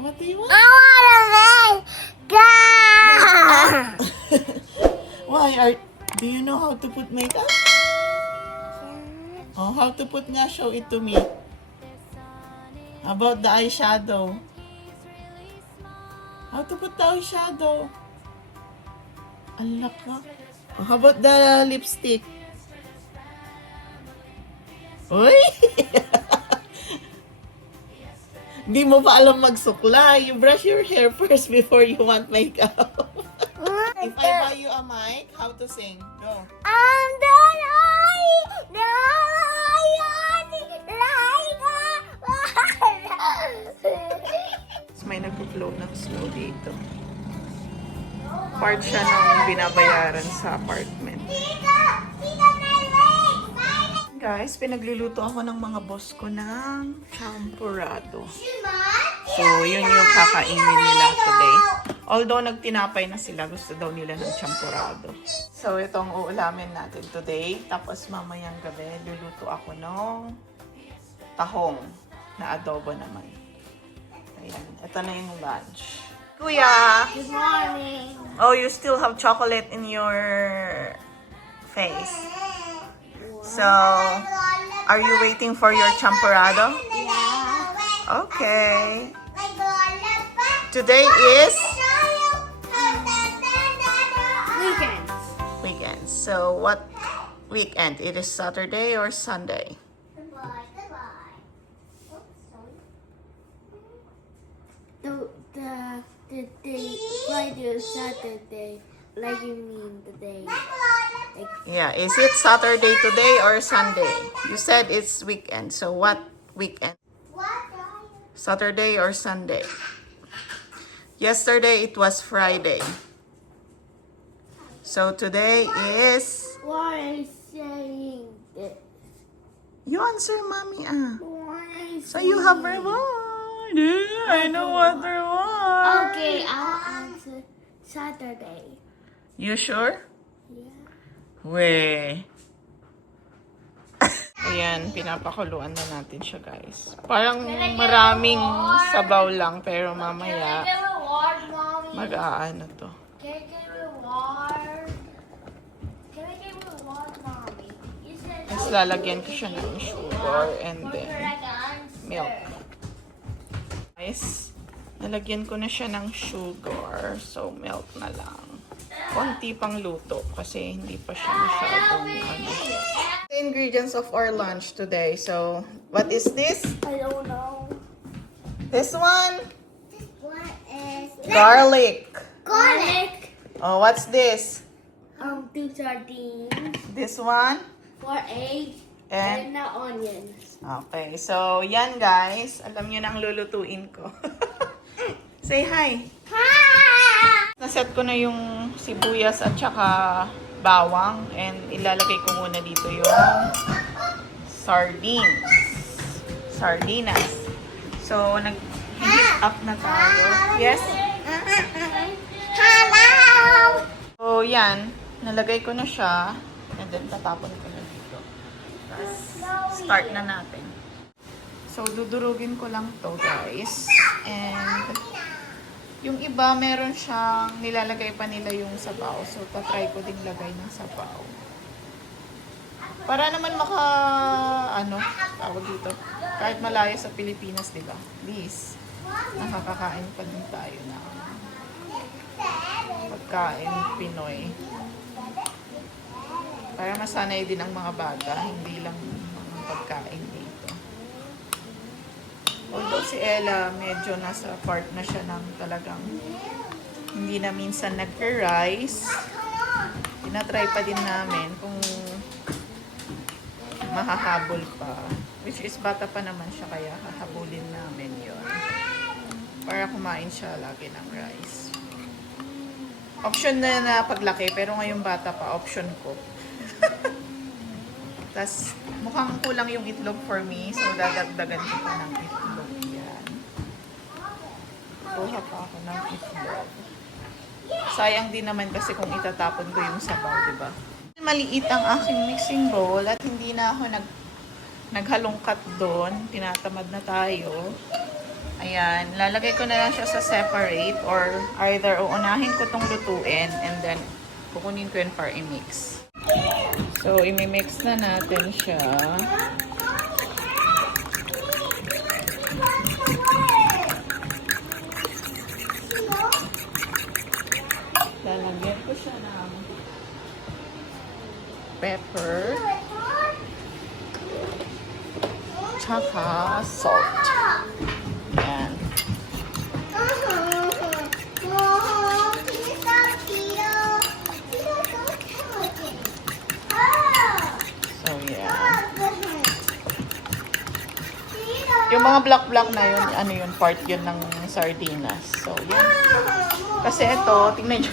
What do you want? I want to make Why? Do you know how to put makeup? Oh, how to put nga? Show it to me. How about the eyeshadow? How to put the eyeshadow? Alak ka. Oh, how about the lipstick? Uy! Di mo pa alam magsukla. You brush your hair first before you want makeup. If I buy you a mic, how to sing? Go. May nag-flow ng snow dito. Part siya ng binabayaran sa apartment. Guys, pinagluluto ako ng mga boss ko ng champurrado. So, yun yung kakainin nila today. Although nagtinapay na sila, gusto daw nila ng champurado. So, itong uulamin natin today. Tapos mamayang gabi, luluto ako ng tahong na adobo naman. Ayan, ito na yung lunch. Kuya! Good morning. Oh, you still have chocolate in your face. So, are you waiting for your champurado? Yeah. Okay. Today is weekend. So, what weekend? It is Saturday or Sunday? The day, Friday or Saturday, like you mean the day. Like, Yeah, is it Saturday today or Sunday? You said it's weekend. So, what weekend? Saturday or Sunday? Yesterday it was Friday. So today is... why is saying this? You answer, mommy. Why is So you have reward. Yeah, I know what reward. Okay, I'll answer Saturday. You sure? Yeah. We. Ayan, pinapakuluan na natin siya, guys. Parang maraming sabaw lang, pero mamaya reward, Mommy? mag-aano to. Can I get reward? Can I get reward, Mommy? You said Tapos lalagyan ko siya ng sugar and then correct answer. milk. Guys, nalagyan ko na siya ng sugar. So, milk na lang. Konti pang luto kasi hindi pa siya masyadong ano. The ingredients of our lunch today. So, what is this? I don't know. This one? What is Garlic. garlic? Oh, what's this? 2 sardines, This one? 4 eggs, And and the onions. okay, so yan guys. Alam niyo na ang lulutuin ko. Say hi. Naset ko na yung sibuyas at saka bawang and ilalagay ko muna dito yung sardinas. So, nag-heat up na tayo. Yes? Hello! So, yan. Nalagay ko na siya and then tatapon ko na dito. Tapos, start na natin. So, dudurugin ko lang to guys. And yung iba, meron siyang nilalagay pa nila yung sabaw. So, tatry ko din lagay ng sabaw. Para naman tawag dito, kahit malayo sa Pilipinas, di ba? Please, nakakakain pa din tayo na pagkain Pinoy. Para masanay din ang mga bata, hindi lang mga pagkain dito. Although si Ella, medyo nasa part na siya ng talagang hindi na minsan nag-rice. Tinatry pa din namin kung mahahabol pa. Which is bata pa naman siya, kaya hahabulin namin yon para kumain siya lagi ng rice. Option na paglaki, pero ngayong bata pa, option ko. Tas mukhang kulang yung itlog for me, so dadagdagan ko pa ng itlog. Yan. Kuha pa ako ng itlog. Sayang din naman kasi kung itatapon ko yung sabaw, di ba? Maliit ang aking mixing bowl at hindi na ako naghalongkat doon. Tinatamad na tayo. Ayan, lalagay ko na lang siya sa separate or either uunahin ko tong lutuin and then kukunin ko yun para i-mix. So, i-mix na natin siya. Lalagyan ko siya ng pepper tsaka salt. Yan. So, yan. Yung mga black-black na yun, ano yun, part yun ng sardinas. So, yan. Kasi ito, tingnan nyo.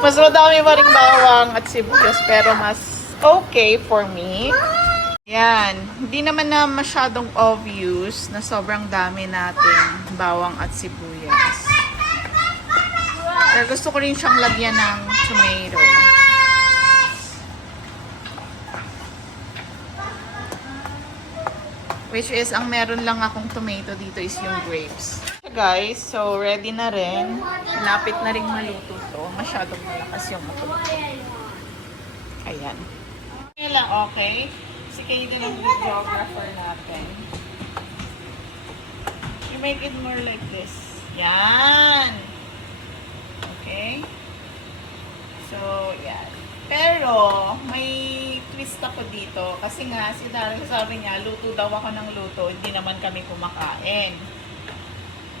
Mas madami pa rin bawang at sibuyas, pero mas okay for me. Yan. Hindi naman na masyadong obvious na sobrang dami natin bawang at sibuyas. Pero gusto ko rin siyang lagyan ng tomato. Which is, ang meron lang akong tomato dito is yung grapes. So guys, so ready na rin. Malapit na rin maluto to. Masyadong malakas yung apoy. Ayan. Ayan lang, okay? Si Kaden ang videographer natin. You make it more like this. Yan! Okay? So, yan. Pero, may twist ako dito. Kasi nga, si Daryl sabi niya, luto daw ako ng luto. Hindi naman kami kumakain.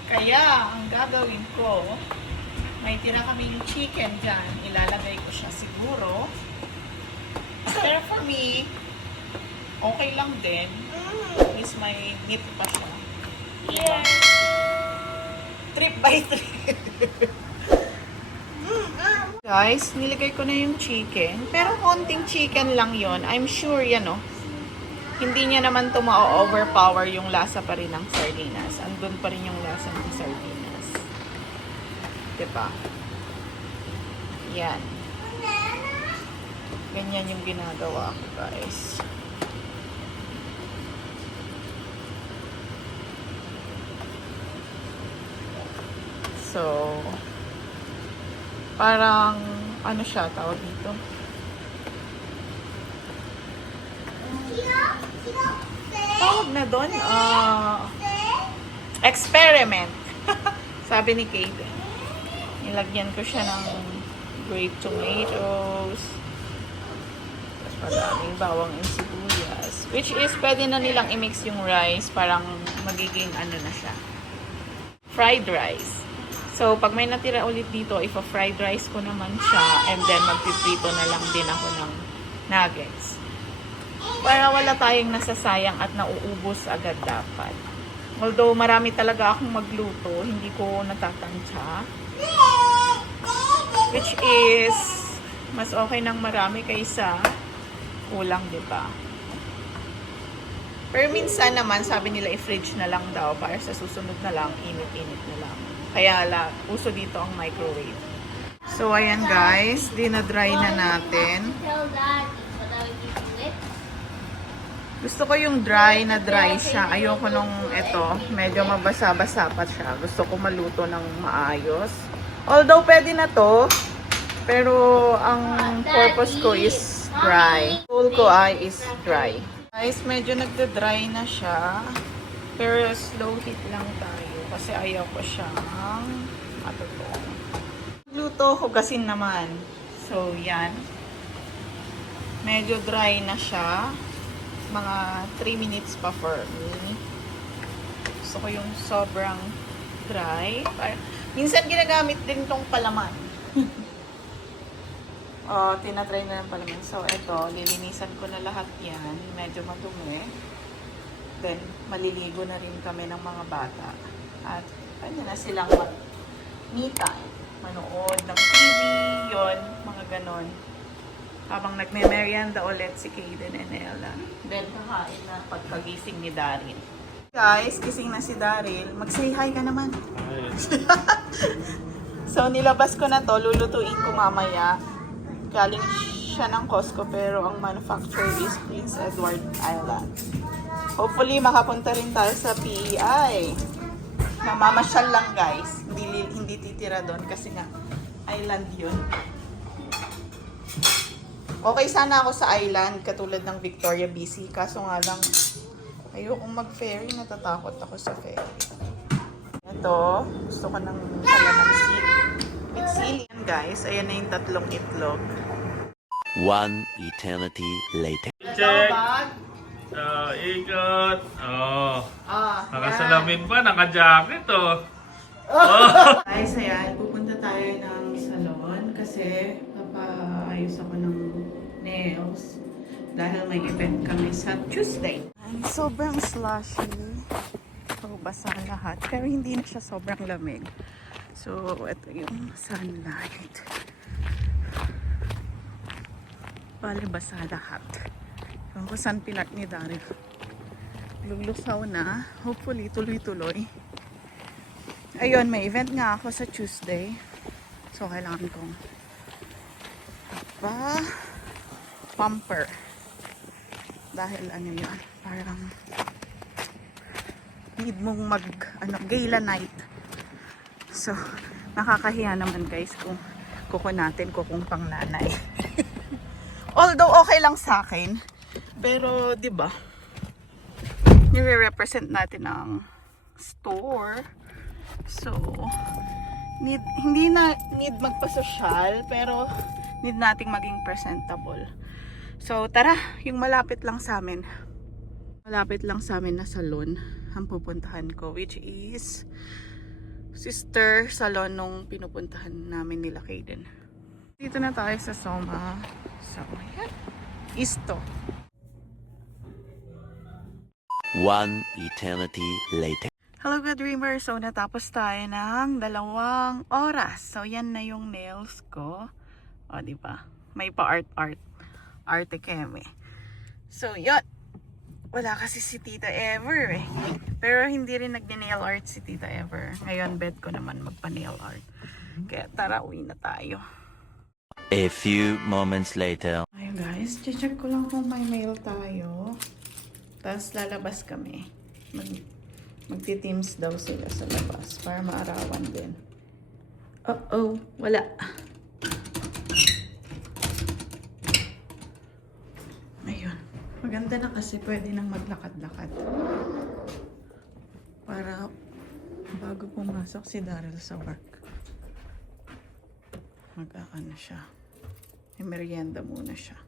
Kaya, ang gagawin ko, may tira kaming chicken dyan. Ilalagay ko siya siguro. Pero for me, okay lang din. At least may meat pa siya. Yeah. Trip by trip. Guys, nilagay ko na yung chicken. Pero konting chicken lang yon. I'm sure yan, no? Hindi niya naman to ma-overpower yung lasa pa rin ng sardinas. Andun pa rin yung lasa ng sardinas. Diba? Yan. Ganyan yung ginagawa ko, guys. So, parang, ano siya, tawag dito? Tawag na doon? Experiment. Sabi ni Kaden. Nilagyan ko siya ng grape tomatoes. Tapos maraming bawang and sibuyas. Which is, pwede na nilang i-mix yung rice. Parang magiging ano na siya. Fried rice. So, pag may natira ulit dito, ipa-fried rice ko naman siya and then magpiprito na lang din ako ng nuggets. Para wala tayong nasasayang at nauubos agad dapat. Although marami talaga akong magluto, hindi ko natatansya. Which is, mas okay nang marami kaysa kulang, diba? Pero minsan naman, sabi nila i-fridge na lang daw para sa susunod na lang, init-init na lang. Kaya uso dito ang microwave. So, ayan guys. Dinadry na natin. Gusto ko yung dry na dry siya. Ayoko nung ito. Medyo mabasa-basa pa siya. Gusto ko maluto ng maayos. Although, pwede na to. Pero, ang purpose ko is dry. Goal ko ay is dry. Guys, medyo nagda-dry na siya. Pero, slow heat lang tayo. Kasi ayaw ko siyang matutong. Luto, hugasin naman. So, yan. Medyo dry na siya. Mga 3 minutes pa for me. Gusto ko yung sobrang dry. Minsan ginagamit din tong palaman. Tinatry na ng palaman. So, ito, lilinisan ko na lahat yan. Medyo madumi. Then, maliligo na rin kami ng mga bata. At kanya na silang me time. Manood ng TV, yon, mga ganon. Habang nagme-merienda ulit si Kaden and Ella. Then kakain na pagkagising ni Daryl. Guys, gising na si Daryl. Mag-say hi ka naman. So nilabas ko na to, lulutuin ko mamaya. Galing siya ng Costco pero ang manufacturer is Prince Edward Island. Hopefully makapunta rin tayo sa PEI. Mamamasyal lang guys. Hindi titira doon kasi nga island yun. Okay sana ako sa island katulad ng Victoria BC. Kaso nga lang, ayokong mag-ferry. Natatakot ako sa ferry. Ito, gusto ko ng kalamansi. With sili. Yan guys, ayan na yung 3 itlog. One eternity later. Check. Bag. So, ikot. Oh. Ah, Nakasalamin pa, naka-jacket oh. Guys, ayan, pupunta tayo ng salon kasi papaayos ako ng nails dahil may event kami sa Tuesday. Ay, sobrang slushy. So, basa lahat. Pero hindi na siya sobrang lamig. So, ito yung sunlight. Bale, basa lahat. Kung saan pinat ni Daryl. Luglusaw na. Hopefully, tuloy-tuloy. Ayun, may event nga ako sa Tuesday. So, kailangan kong pumper. Dahil ano yun, parang need mong gala night. So, nakakahiya naman guys kung kuko natin, kukong pang nanay. Although, okay lang sa akin. Pero, di ba? Nire-represent natin ang store. So, hindi na need magpa-social, pero need nating maging presentable. So, tara, yung malapit lang sa amin na salon ang pupuntahan ko, which is sister salon nung pinupuntahan namin nila Kaden. Dito na tayo sa Soma. So, ayan. Isto. One eternity later. Hello good dreamers! So natapos tayo ng 2 oras. So yan na yung nails ko. O diba? May pa-art-art. Arte keme. So yun. Wala kasi si Tita Ever eh. Pero hindi rin nagdi-nail art si Tita Ever. Ngayon bet ko naman magpa-nail art. Kaya tara, uwi na tayo. A few moments later. Ayun guys, check ko lang kung may mail tayo. Tapos lalabas kami. Magti-teams daw sila sa labas para maarawan din. Uh-oh, wala. Ayun. Maganda na kasi pwede nang maglakad-lakad. Para bago pumasok si Daryl sa work. Mag-aano siya. May merienda muna siya.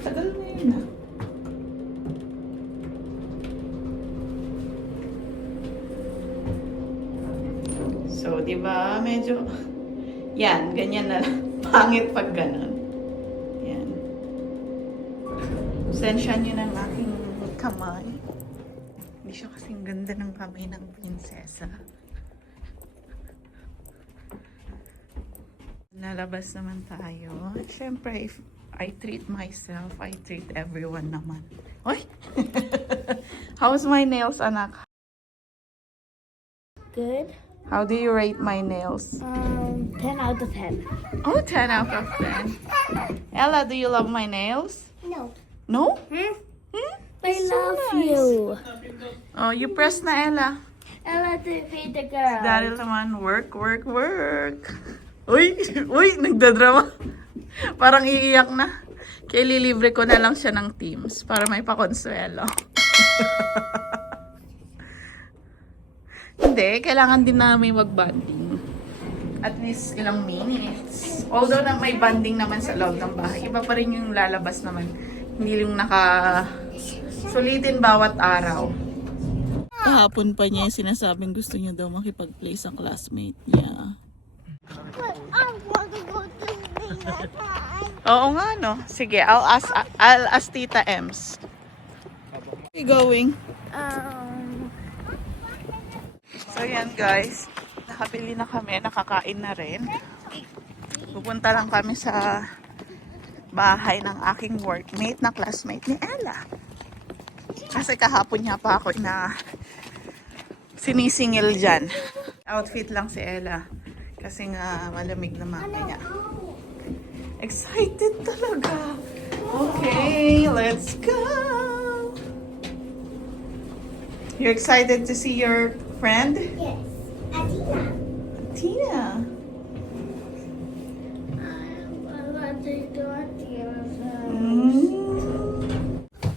Tagal na yun ah. So, di ba medyo yan, ganyan na lang. Pangit pag ganun. Yan. Sensya nyo ng aking kamay. Hindi siya kasing ganda ng kamay ng prinsesa. Lalabas naman tayo. Siyempre, if I treat myself, I treat everyone naman. Oy! How's my nails, anak? Good. How do you rate my nails? 10 out of 10. Oh, 10 out of 10. Ella, do you love my nails? No. No? Hmm? Hmm? I So love nice. you. Oh, you press na, Ella. Ella to feed the girl. Daryl naman, work, work, work. Uy, uy, nagdadrama. Parang iiyak na. Kaya lilibre ko na lang siya ng Teams para may pakonsuelo. Hindi, kailangan din namin mag-bonding. At least ilang minutes. Although na may bonding naman sa loob ng bahay, iba pa rin yung lalabas naman. Hindi yung sulitin bawat araw. Kahapon pa niya yung sinasabing gusto niya daw makipag-play sa classmate niya. I want to go to sleep. Oo nga, no? Sige, I'll ask Tita Ems. Where are you going? So yan guys, nakabili na kami, nakakain na rin. Pupunta lang kami sa bahay ng aking workmate na classmate ni Ella. Kasi kahapon niya pa ako na sinisingil dyan. Outfit lang si Ella. Kasi nga malamig na mamaya. Excited talaga. Okay, let's go. You're excited to see your friend? Yes. Adina. Tina. I want to go Adina. Mm.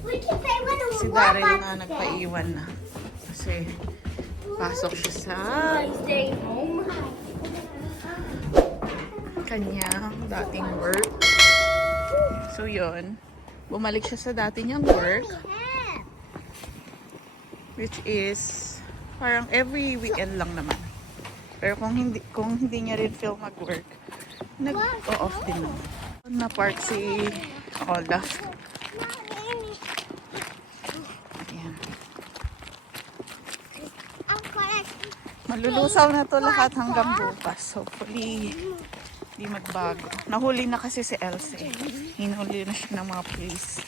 We can play with a Si Daryl na nagpaiwan na. Kasi pasok siya sa Stay home. kanyang dating work. So yun, bumalik siya sa dati niyang work, which is parang every weekend lang naman. Pero kung hindi niya rin feel mag-work, nag-off din naman. Na park si Ola. Ayan. Malulusaw na to lahat hanggang bukas. Hopefully, di magbago. Nahuli na kasi si Elsie. Hinuli na siya ng mga police.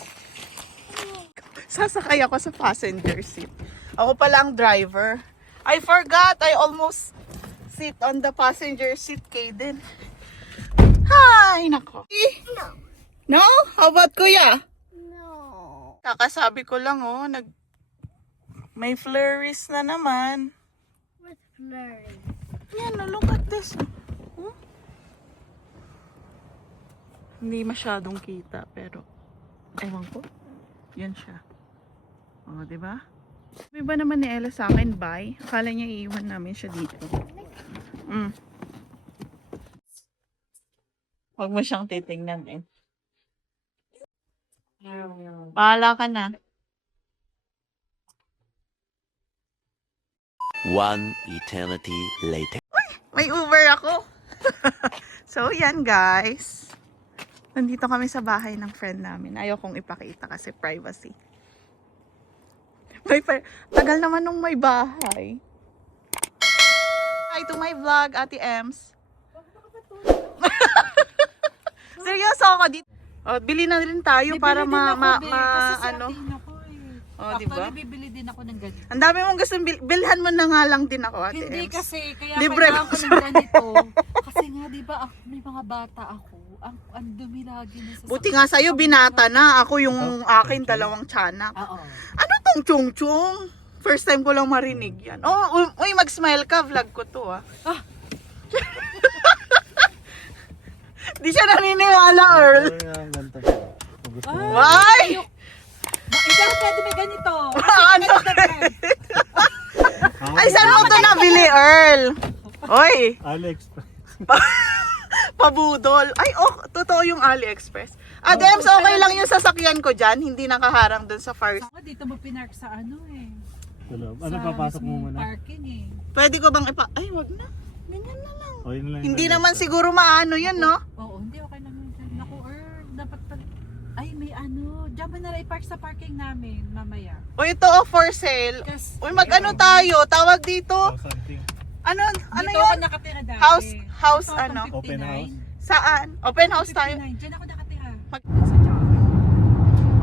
Sasakay ako sa passenger seat. Ako pala ang driver. I forgot. I almost sit on the passenger seat, Kaden. Hi, nako. No. No? How about kuya? No. Kakasabi ko lang, oh, may flurries na naman. What's blurry? Yan, oh, look at this. Oh. Hindi masyadong kita, pero ewan ko. Yan siya. O, di ba? Sabi ba naman ni Ella sa akin, bye? Akala niya iiwan namin siya dito. Huwag mo siyang titignan eh. Bahala ka na. One eternity later. May Uber ako. So, yan guys. Nandito kami sa bahay ng friend namin. Ayaw kong ipakita kasi privacy. Tagal naman nung may bahay. Hi to my vlog, Ate Ems. Seryoso ako dito. Oh, bili na rin tayo para ano. Oh, di ba? Bibili din ako ng ganito. Ang dami mong gustong bilhan mo na nga lang din ako, Ate Hindi Ems. kasi, kaya Libre kailangan ko ko ng ganito. Kasi nga, di ba, may mga bata ako. Ang dumi lagi na sa Buti nga sa'yo, binata na. Ako yung akin, dalawang tiyanak. Oo. Ano tong chung-chung? First time ko lang marinig yan. Oh, uy, mag-smile ka. Vlog ko to, ah. Di siya naniniwala, Earl. Why? Hindi ako pwede may ganito. Ano? Ay, saan mo to nabili, Earl? Oy, AliExpress. pabudol. Ay, oh, totoo yung AliExpress. Dems, okay lang yung sasakyan ko dyan. Hindi nakaharang dun sa far. Ako dito mo pinark sa ano eh. Ano, Sa papasok mo mismong muna? parking eh. Pwede ko bang Ay, wag na. Ganyan na lang. O, yun lang yung Hindi dalawa. naman siguro maano yun, no? Oo, hindi okay lang yun. Naku, dapat pa... Ay, may ano. Diyan mo na lang i-park sa parking namin mamaya. O ito, oh, for sale. Kasi, Uy, mag-ano tayo? Tawag dito. Oh, something. Ano dito yun? ako nakatira dati. House, Ito, ano? itong 59. Open house? Saan? Open house tayo. 59. Diyan ako nakatira. Mag- Sa Java.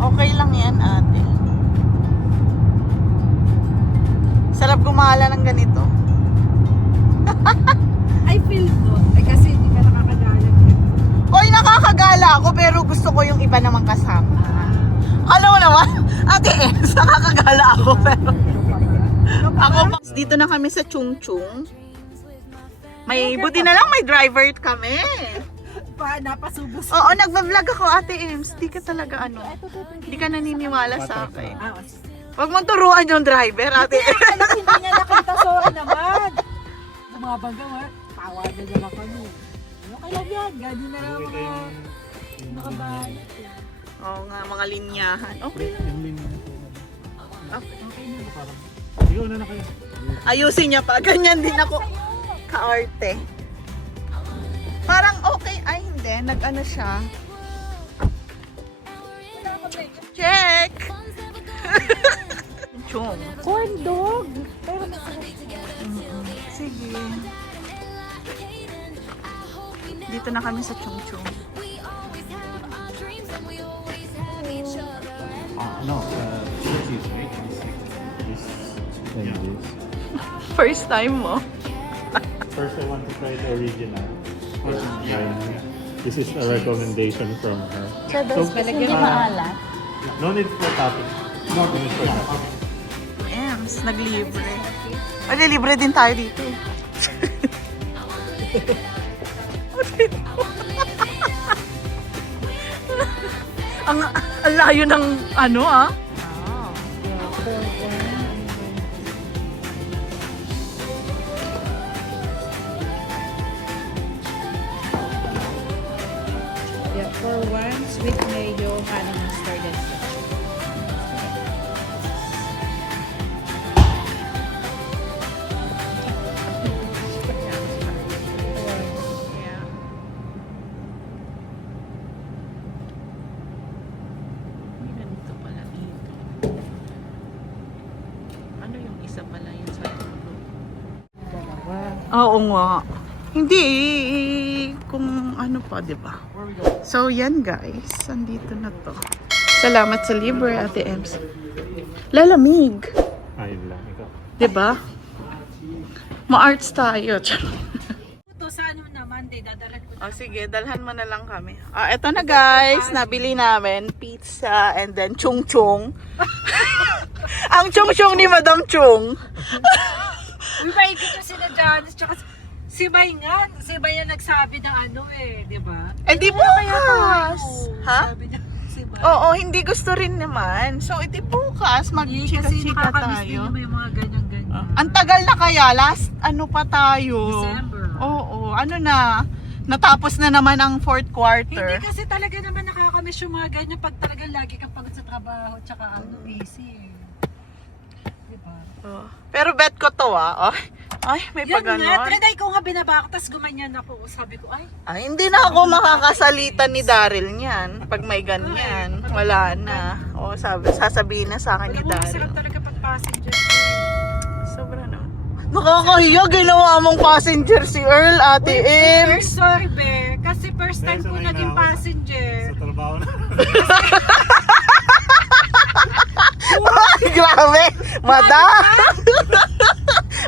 Okay lang yan, ate. Sarap gumala ng ganito. I feel good. Ay, kasi hindi ka nakakagalang. Oy, nakakagala ako pero gusto ko yung iba namang kasama. Alam mo naman, ate nakakagala ako pero dito na kami sa Chung Chung. Buti na lang may driver kami. Napasubos. Oo, nagva-vlog ako, Ate Ems. Di ka talaga di ka naniniwala sa akin. Huwag mong turuan yung driver, Ate Ems. Anak, hindi niya nakita. Sorry naman. Bumabangga nga. Tawagan niya lang kami. Okay lang yan. Ganyan na lang mga nakabayad. Oo nga, mga linyahan. Okay lang. Yung linya na po. Okay na. Parang, sige, una na kayo. Ayusin niya pa. Ganyan din ako. Kaarte. Parang okay. Ay, hindi. Nag-ano siya. Check! Chung. Corn dog. Pero Sige. Dito na kami sa Chung Chung. No, this is right. This and this. First time mo. First, I want to try the original. Yeah. This is a recommendation from her. So, maalat? No need for topping. No need for topping. Ems, naglibre. Libre din tayo dito. ang layo ng ano ah. Yeah, for one, sweet mayo, honey mustard, and ketchup. Yeah. May ganito pala dito. Ano yung isa pala yun sa dulo? Oo nga. Hindi kung ano pa, di ba? So, yan guys. Andito na to. Salamat sa libre, Ate Ems. Lalamig. Ayun lang, ikaw. Di ba? Ma-arts tayo. Ito sa ano naman, dadalan ko. O sige, dalhan mo na lang kami. Eto na guys, nabili namin pizza and then chung-chung. Ang chung-chung ni Madam Chung. Uy, maikot yung sila Janice, tsaka si May nga. Si May yung nagsabi ng ano eh, di ba? Di bukas. Ha? Sabi niya, si May. Oo, hindi gusto rin naman. So, edi bukas, Kasi mag-chika-chika nakakamiss din tayo. yung may mga ganyan-ganyan. Ang tagal na kaya, last ano pa tayo? December. Oo, ano na, natapos na naman ang fourth quarter. Hindi kasi talaga naman nakakamiss yung mga ganyan pag talaga lagi kang pagod sa trabaho tsaka ano, busy eh. Diba? Oh. Pero bet ko to Ay, may Yun nga, pagganon. trinay ko nga binabak, tas gumanyan ako. Sabi ko, ay, Ay, hindi na ako makakasalitan ni Daryl niyan. Pag may ganyan, wala na. O, sasabihin na sa akin ni alam mo, Daryl. masarap talaga pag passenger. Sobra na. Nakakahiya, ginawa mong passenger si Earl, Ate Ems. Sorry, be. Kasi first time ko Sanay naging na ako passenger. Sa trabaho na. Ay, grabe. Madam.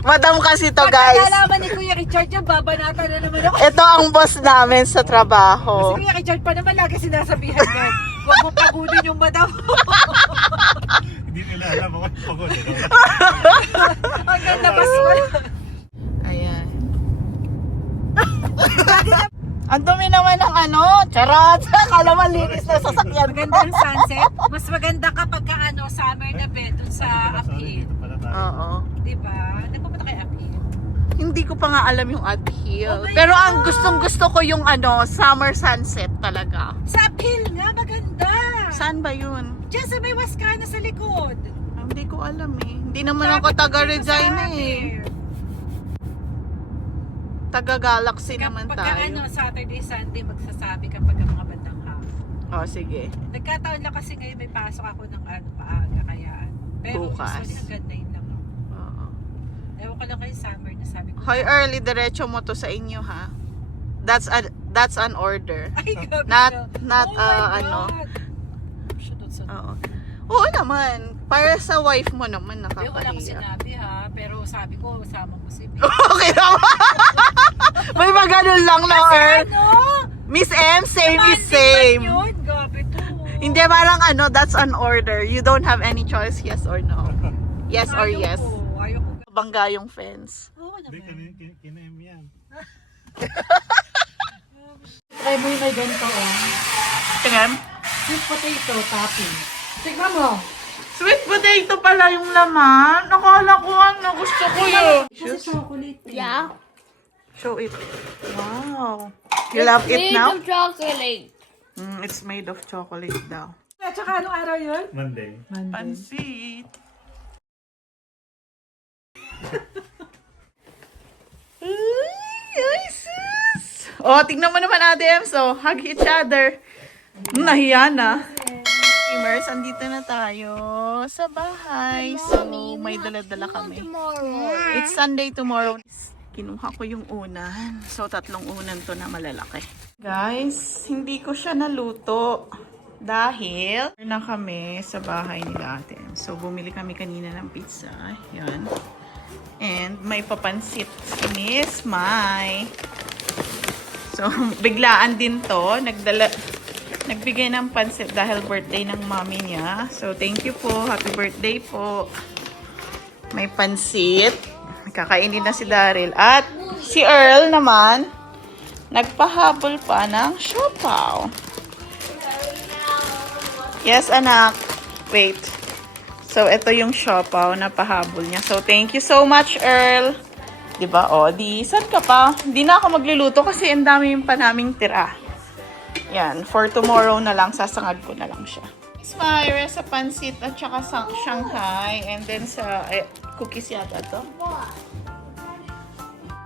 Madam kasi to, guys. Pagkakalaman ni Kuya Richard yan, babanatan na naman ako. Ito ang boss namin sa Si trabaho. Kuya Richard pa naman lagi sinasabihan yan. Huwag mo pagudin yung madam. Hindi nila alam ako pagod. Hanggang labas mo lang. Ayan. Ang dumi naman ng ano, charot. Kala malinis na sasakyan ko. Maganda ang sunset. Mas maganda kapag ka ano, summer na bed dun sa Uphill. Dito pala tayo. Oo. Diba? Nagpupunta kay Uphill. Hindi ko pa nga alam yung uphill. Oh my Pero ang God! gustong-gusto ko yung ano, summer sunset talaga. Sa Uphill nga, maganda. Saan ba yun? Diyan sa may Wascana sa likod. Hindi ko alam eh. Hindi naman ako taga Regina eh. Taga Galaxy naman Pagka tayo. ano, Saturday, Sunday, magsasabi ka pagka mga bandang hapon. Oh, sige. Nagkataon lang kasi ngayon may pasok ako ng ano, maaga, kaya ano. Pero Bukas. usually hanggang 9 lang ako. Oo. Ewan ko lang kayo summer na sabi ko. Hoy, early diretso mo to sa inyo ha. That's an order. Ay, gabi Not- ka. not, Oh my ano. God. Shoot, sa Oo. Oo naman. Para sa wife mo naman Wala ko nakakahiya. sinabi ha, pero sabi ko, sama mo si Bill. Okay naman. May maganon lang na Earl. Ano? Miss M, same is Romantic same. man yun, gabi to. Hindi, parang ano, that's an order. You don't have any choice, yes or no. Yes or Ayaw yes. ko, ayaw ko. Bangga yung fence. Oo Hindi, naman. kinaim yan. Try mo yung may ganito Tingnan. Sweet potato topping. Tignan mo. Sweet potato pala yung laman. Nakala ko ano, gusto ko yun. Kasi chocolate. Yeah. Show it. Wow. You love it Made now? of chocolate. It's made of chocolate daw. At saka anong araw yun? Monday. Pansit. Ay, sis. Oh, tingnan mo naman, Ate Ems. Oh, hug each other. Nahiya na. Gamers, andito na tayo sa bahay. So, may dala-dala kami. Tomorrow. It's Sunday tomorrow. Kinuha ko yung unan. So, 3 unan to na malalaki. Guys, hindi ko siya naluto. Dahil na kami sa bahay nila Ate. So, bumili kami kanina ng pizza. Yan. And may papansit si Miss Mai. So, biglaan din to. Nagbigay ng pansit dahil birthday ng mommy niya. So, thank you po. Happy birthday po. May pansit. Kakainin na si Daryl. At si Earl naman, nagpahabol pa ng siopaw. Yes, anak. Wait. So, ito yung siopaw na pahabol niya. So, thank you so much, Earl. Diba? O, saan ka pa? Hindi na ako magluluto kasi ang dami pa naming tira. Yan. For tomorrow na lang, sasangag ko na lang siya. Miss Myra sa pansit at saka sa Shanghai. And then sa cookies yata to.